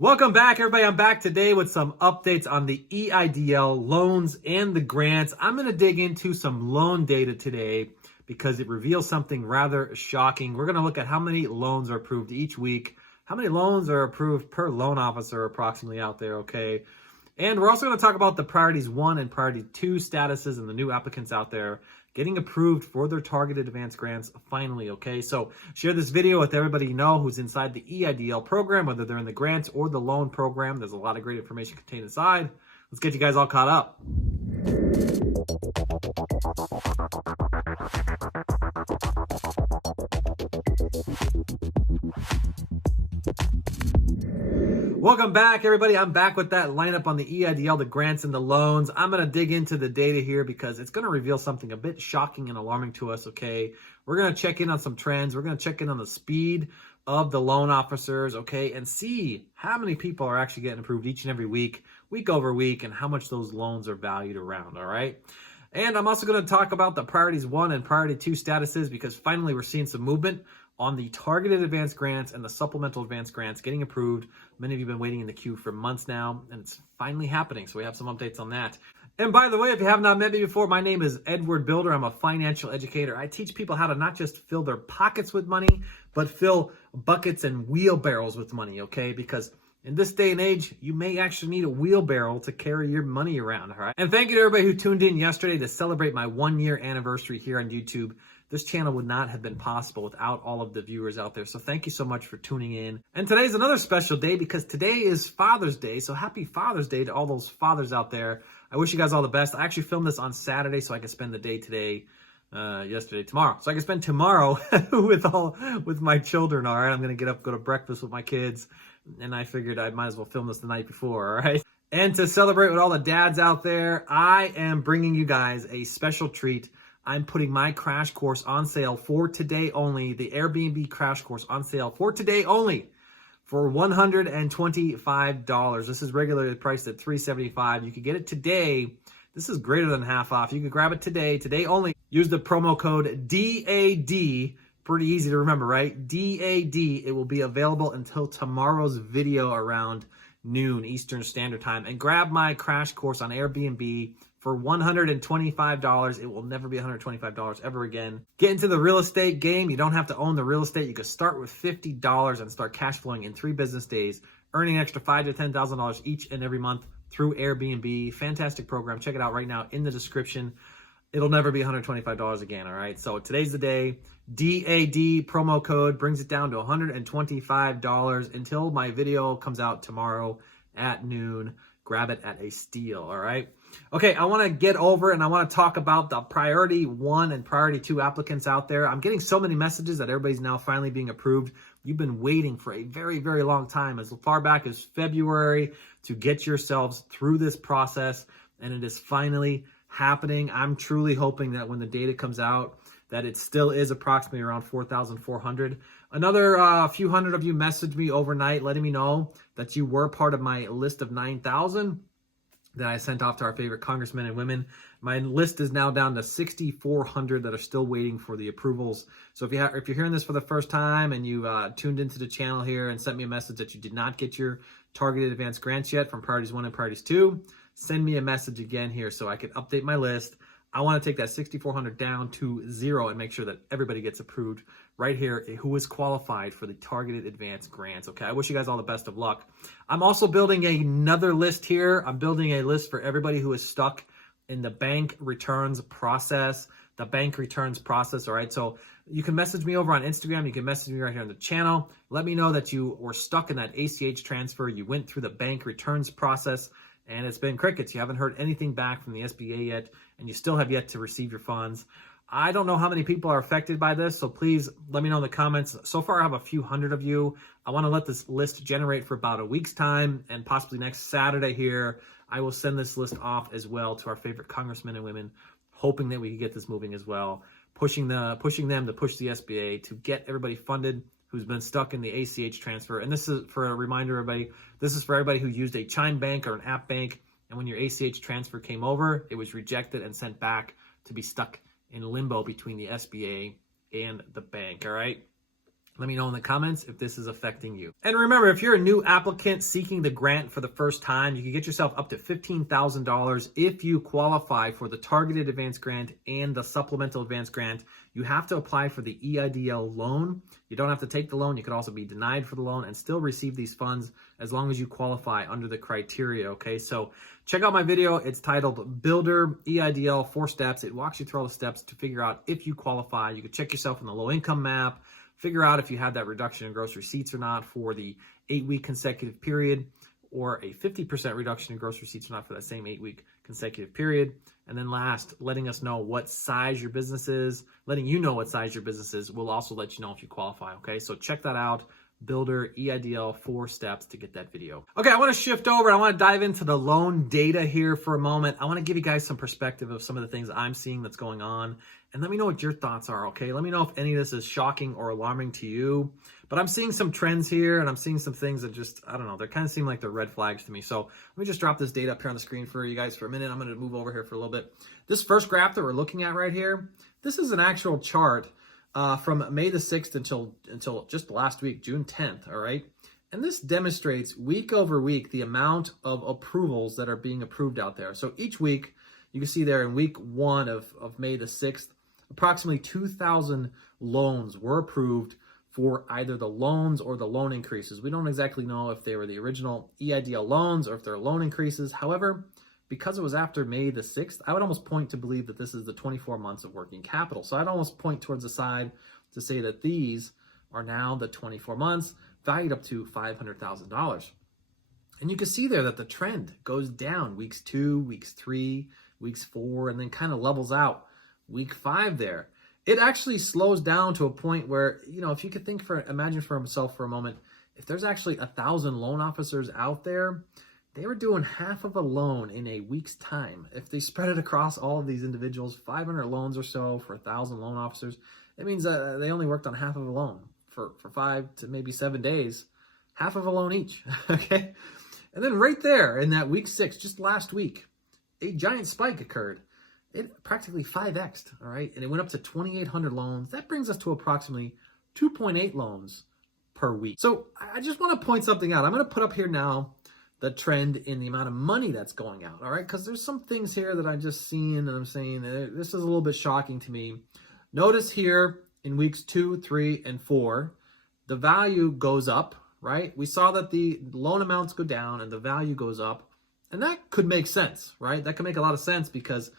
Welcome back, everybody. I'm back today with some updates on the EIDL loans and the grants. I'm going to dig into some loan data today because it reveals something rather shocking. We're going to look at how many loans are approved each week, how many loans are approved per loan officer approximately out there, okay? And we're also going to talk about the Priorities 1 and Priority 2 statuses and the new applicants out there getting approved for their targeted advanced grants finally, okay? So share this video with everybody you know who's inside the EIDL program, whether they're in the grants or the loan program. There's a lot of great information contained inside. Let's get you guys all caught up. Welcome back, everybody. I'm back with that lineup on the EIDL, the grants and the loans. I'm going to dig into the data here because it's going to reveal something a bit shocking and alarming to us, okay? We're going to check in on some trends. We're going to check in on the speed of the loan officers, okay, and see how many people are actually getting approved each and every week, week over week, and how much those loans are valued around, all right? And I'm also going to talk about the Priorities 1 and Priority 2 statuses because finally we're seeing some movement on the targeted advanced grants and the supplemental advanced grants getting approved. Many of you have been waiting in the queue for months now, and it's finally happening. So we have some updates on that. And by the way, if you have not met me before, my name is Edward Bilder. I'm a financial educator. I teach people how to not just fill their pockets with money, but fill buckets and wheelbarrows with money, okay? Because in this day and age, you may actually need a wheelbarrow to carry your money around, all right? And thank you to everybody who tuned in yesterday to celebrate my 1-year anniversary here on YouTube. This channel would not have been possible without all of the viewers out there. So thank you so much for tuning in. And today's another special day because today is Father's Day. So happy Father's Day to all those fathers out there. I wish you guys all the best. I actually filmed this on Saturday so I could spend the day today, tomorrow. So I can spend tomorrow with my children, all right? I'm going to get up, go to breakfast with my kids. And I figured I might as well film this the night before, all right? And to celebrate with all the dads out there, I am bringing you guys a special treat. I'm putting my crash course on sale for today only, the AirBNB Crash Course on sale for today only for $125. This is regularly priced at $375. You can get it today. This is greater than half off. You can grab it today only. Use the promo code DAD. Pretty easy to remember, right? DAD. It will be available until tomorrow's video around noon Eastern Standard Time. And grab my crash course on Airbnb for $125. It will never be $125 ever again. Get into the real estate game. You don't have to own the real estate. You can start with $50 and start cash flowing in 3 business days, earning an extra $5,000 to $10,000 each and every month through Airbnb. Fantastic program. Check it out right now in the description. It'll never be $125 again, all right? So today's the day. DAD promo code brings it down to $125 until my video comes out tomorrow at noon. Grab it at a steal, all right? Okay, I want to get over and I want to talk about the Priority 1 and Priority 2 applicants out there. I'm getting so many messages that everybody's now finally being approved. You've been waiting for a very, very long time, as far back as February, to get yourselves through this process, and it is finally happening. I'm truly hoping that when the data comes out, that it still is approximately around 4,400. Another few hundred of you messaged me overnight letting me know that you were part of my list of 9,000 that I sent off to our favorite congressmen and women. My list is now down to 6,400 that are still waiting for the approvals. So if you're hearing this for the first time and you tuned into the channel here and sent me a message that you did not get your targeted advanced grants yet from Priorities 1 and Priorities 2, send me a message again here so I can update my list. I want to take that 6,400 down to 0 and make sure that everybody gets approved right here who is qualified for the targeted advanced grants. Okay, I wish you guys all the best of luck. I'm also building another list here. I'm building a list for everybody who is stuck in the bank returns process. The bank returns process, all right? So you can message me over on Instagram. You can message me right here on the channel. Let me know that you were stuck in that ACH transfer. You went through the bank returns process, and it's been crickets. You haven't heard anything back from the SBA yet, and you still have yet to receive your funds. I don't know how many people are affected by this, so please let me know in the comments. So far, I have a few hundred of you. I want to let this list generate for about a week's time, and possibly next Saturday here, I will send this list off as well to our favorite congressmen and women, hoping that we can get this moving as well, pushing them to push the SBA to get everybody funded who's been stuck in the ACH transfer. And this is for a reminder, everybody, this is for everybody who used a Chime Bank or an App Bank, and when your ACH transfer came over, it was rejected and sent back to be stuck in limbo between the SBA and the bank, all right? Let me know in the comments if this is affecting you. And remember, if you're a new applicant seeking the grant for the first time, you can get yourself up to $15,000 if you qualify for the targeted advance grant and the supplemental advance grant. You have to apply for the EIDL loan. You don't have to take the loan. You could also be denied for the loan and still receive these funds as long as you qualify under the criteria, okay? So check out my video. It's titled Bilder EIDL 4 Steps. It walks you through all the steps to figure out if you qualify. You can check yourself in the low income map, figure out if you had that reduction in gross receipts or not for the 8-week consecutive period, or a 50% reduction in gross receipts or not for that same 8-week consecutive period. And then last, letting us know what size your business is, letting you know what size your business is will also let you know if you qualify, okay? So check that out. Bilder EIDL 4 steps to get that video. Okay, I want to shift over. I want to dive into the loan data here for a moment. I want to give you guys some perspective of some of the things I'm seeing that's going on. And let me know what your thoughts are, okay? Let me know if any of this is shocking or alarming to you. But I'm seeing some trends here, and I'm seeing some things that just, I don't know, they kind of seem like they're red flags to me. So let me just drop this data up here on the screen for you guys for a minute. I'm going to move over here for a little bit. This first graph that we're looking at right here, this is an actual chart from May the 6th until just last week, June 10th, all right? And this demonstrates week over week the amount of approvals that are being approved out there. So each week, you can see there in week 1 of May the 6th, approximately 2,000 loans were approved for either the loans or the loan increases. We don't exactly know if they were the original EIDL loans or if they're loan increases. However, because it was after May the 6th, I would almost point to believe that this is the 24 months of working capital. So I'd almost point towards the side to say that these are now the 24 months valued up to $500,000. And you can see there that the trend goes down weeks 2, weeks 3, weeks 4, and then kind of levels out week 5 there. It actually slows down to a point where, you know, if you could imagine for himself for a moment, if there's actually 1,000 loan officers out there, they were doing half of a loan in a week's time. If they spread it across all of these individuals, 500 loans or so for 1,000 loan officers, it means they only worked on half of a loan for 5 to maybe 7 days, half of a loan each, okay? And then right there in that week 6, just last week, a giant spike occurred. It practically 5x'd, all right? And it went up to 2,800 loans. That brings us to approximately 2.8 loans per week. So I just want to point something out. I'm going to put up here now the trend in the amount of money that's going out, all right? Because there's some things here that I just seen and I'm saying this is a little bit shocking to me. Notice here in weeks 2, 3, and 4, the value goes up, right? We saw that the loan amounts go down and the value goes up. And that could make sense, right? That could make a lot of sense because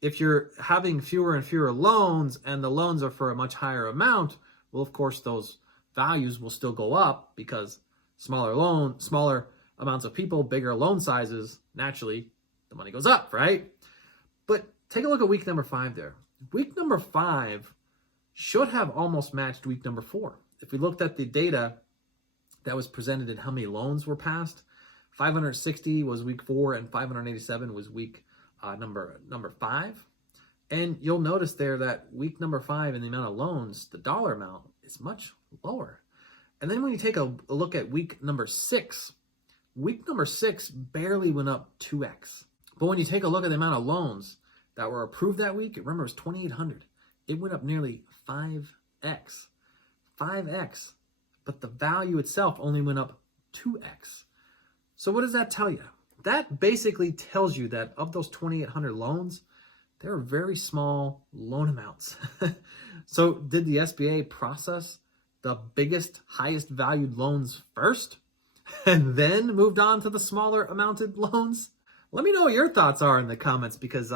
if you're having fewer and fewer loans and the loans are for a much higher amount, well, of course, those values will still go up because smaller amounts of people, bigger loan sizes, naturally, the money goes up, right? But take a look at week number 5 there. Week number 5 should have almost matched week number 4. If we looked at the data that was presented and how many loans were passed, 560 was week 4 and 587 was week number 5. And you'll notice there that week number 5 and the amount of loans, the dollar amount is much lower. And then when you take a look at week number 6 barely went up 2x. But when you take a look at the amount of loans that were approved that week, remember it was 2,800. It went up nearly 5x. 5x. But the value itself only went up 2x. So what does that tell you? That basically tells you that of those 2,800 loans, there are very small loan amounts. So did the SBA process the biggest, highest valued loans first and then moved on to the smaller amounted loans? Let me know what your thoughts are in the comments because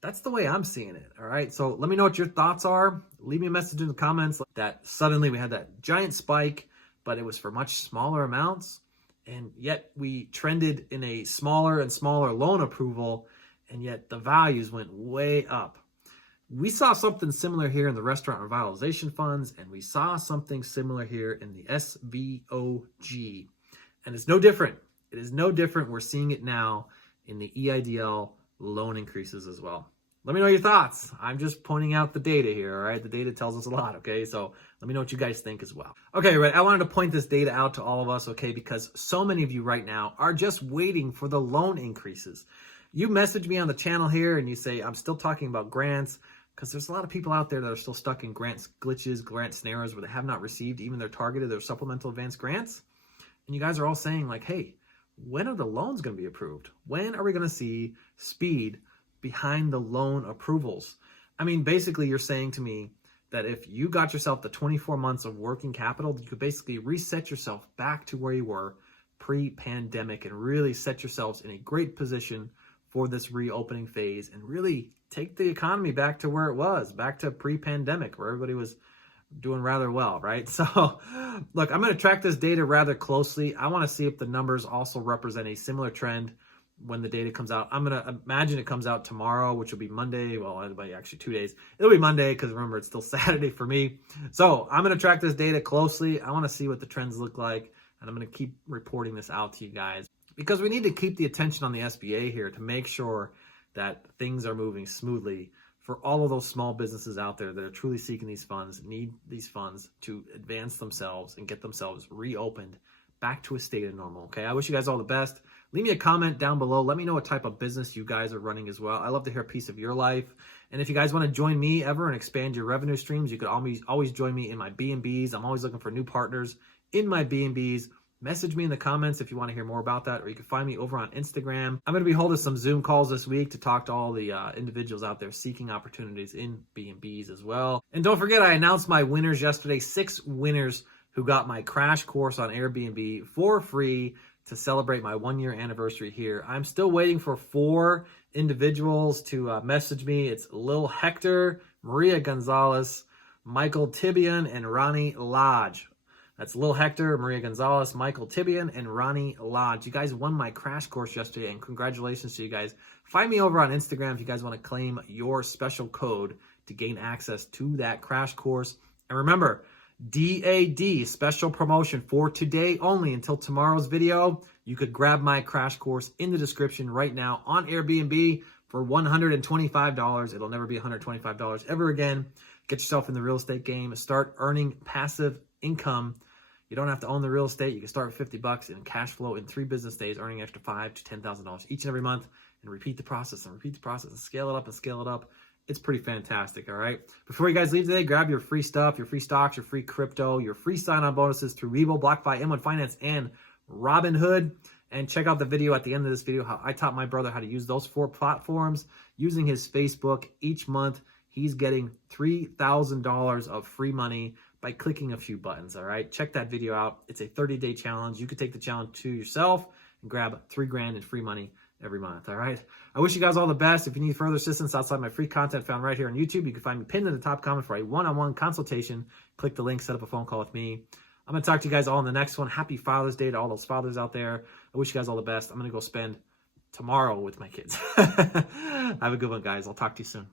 that's the way I'm seeing it, all right? So let me know what your thoughts are. Leave me a message in the comments that suddenly we had that giant spike, but it was for much smaller amounts. And yet we trended in a smaller and smaller loan approval, and yet the values went way up. We saw something similar here in the restaurant revitalization funds, and we saw something similar here in the SVOG. And it's no different. It is no different. We're seeing it now in the EIDL loan increases as well. Let me know your thoughts. I'm just pointing out the data here, all right? The data tells us a lot, okay? So let me know what you guys think as well. Okay, right, I wanted to point this data out to all of us, okay? Because so many of you right now are just waiting for the loan increases. You message me on the channel here and you say, I'm still talking about grants. because there's a lot of people out there that are still stuck in grant glitches, grant snares where they have not received even their targeted, their supplemental advanced grants. And you guys are all saying like, hey, when are the loans going to be approved? When are we going to see speed behind the loan approvals? I mean, basically you're saying to me that if you got yourself the 24 months of working capital, you could basically reset yourself back to where you were pre-pandemic and really set yourselves in a great position for this reopening phase and really take the economy back to where it was, back to pre-pandemic, where everybody was doing rather well, right? So look, I'm going to track this data rather closely. I want to see if the numbers also represent a similar trend when the data comes out. I'm going to imagine it comes out tomorrow, which will be Monday. Well, actually 2 days. It'll be Monday because remember, it's still Saturday for me. So I'm going to track this data closely. I want to see what the trends look like, and I'm going to keep reporting this out to you guys because we need to keep the attention on the SBA here to make sure that things are moving smoothly for all of those small businesses out there that are truly seeking these funds, need these funds to advance themselves and get themselves reopened back to a state of normal, okay? I wish you guys all the best. Leave me a comment down below. Let me know what type of business you guys are running as well. I love to hear a piece of your life. And if you guys want to join me ever and expand your revenue streams, you could always join me in my B&Bs. I'm always looking for new partners in my B&Bs. Message me in the comments if you want to hear more about that, or you can find me over on Instagram. I'm going to be holding some Zoom calls this week to talk to all the individuals out there seeking opportunities in B&Bs as well. And don't forget, I announced my winners yesterday, 6 winners who got my crash course on Airbnb for free to celebrate my 1-year anniversary here. I'm still waiting for 4 individuals to message me. It's Lil Hector, Maria Gonzalez, Michael Tibian, and Ronnie Lodge. That's Lil Hector, Maria Gonzalez, Michael Tibian, and Ronnie Lodge. You guys won my crash course yesterday, and congratulations to you guys. Find me over on Instagram if you guys want to claim your special code to gain access to that crash course. And remember, DAD, special promotion for today only until tomorrow's video. You could grab my crash course in the description right now on Airbnb for $125. It'll never be $125 ever again. Get yourself in the real estate game. Start earning passive income. You don't have to own the real estate. You can start with $50 in cash flow in 3 business days, earning an extra $5,000 to $10,000 each and every month, and repeat the process and repeat the process and scale it up and scale it up. It's pretty fantastic, all right? Before you guys leave today, grab your free stuff, your free stocks, your free crypto, your free sign-on bonuses through Webull, BlockFi, M1 Finance, and Robinhood. And check out the video at the end of this video, how I taught my brother how to use those 4 platforms using his Facebook. Each month, he's getting $3,000 of free money by clicking a few buttons, all right? Check that video out. It's a 30-day challenge. You could take the challenge to yourself and grab $3,000 in free money every month, all right? I wish you guys all the best. If you need further assistance outside my free content found right here on YouTube, you can find me pinned in the top comment for a one-on-one consultation. Click the link, set up a phone call with me. I'm going to talk to you guys all in the next one. Happy Father's Day to all those fathers out there. I wish you guys all the best. I'm going to go spend tomorrow with my kids. Have a good one, guys. I'll talk to you soon.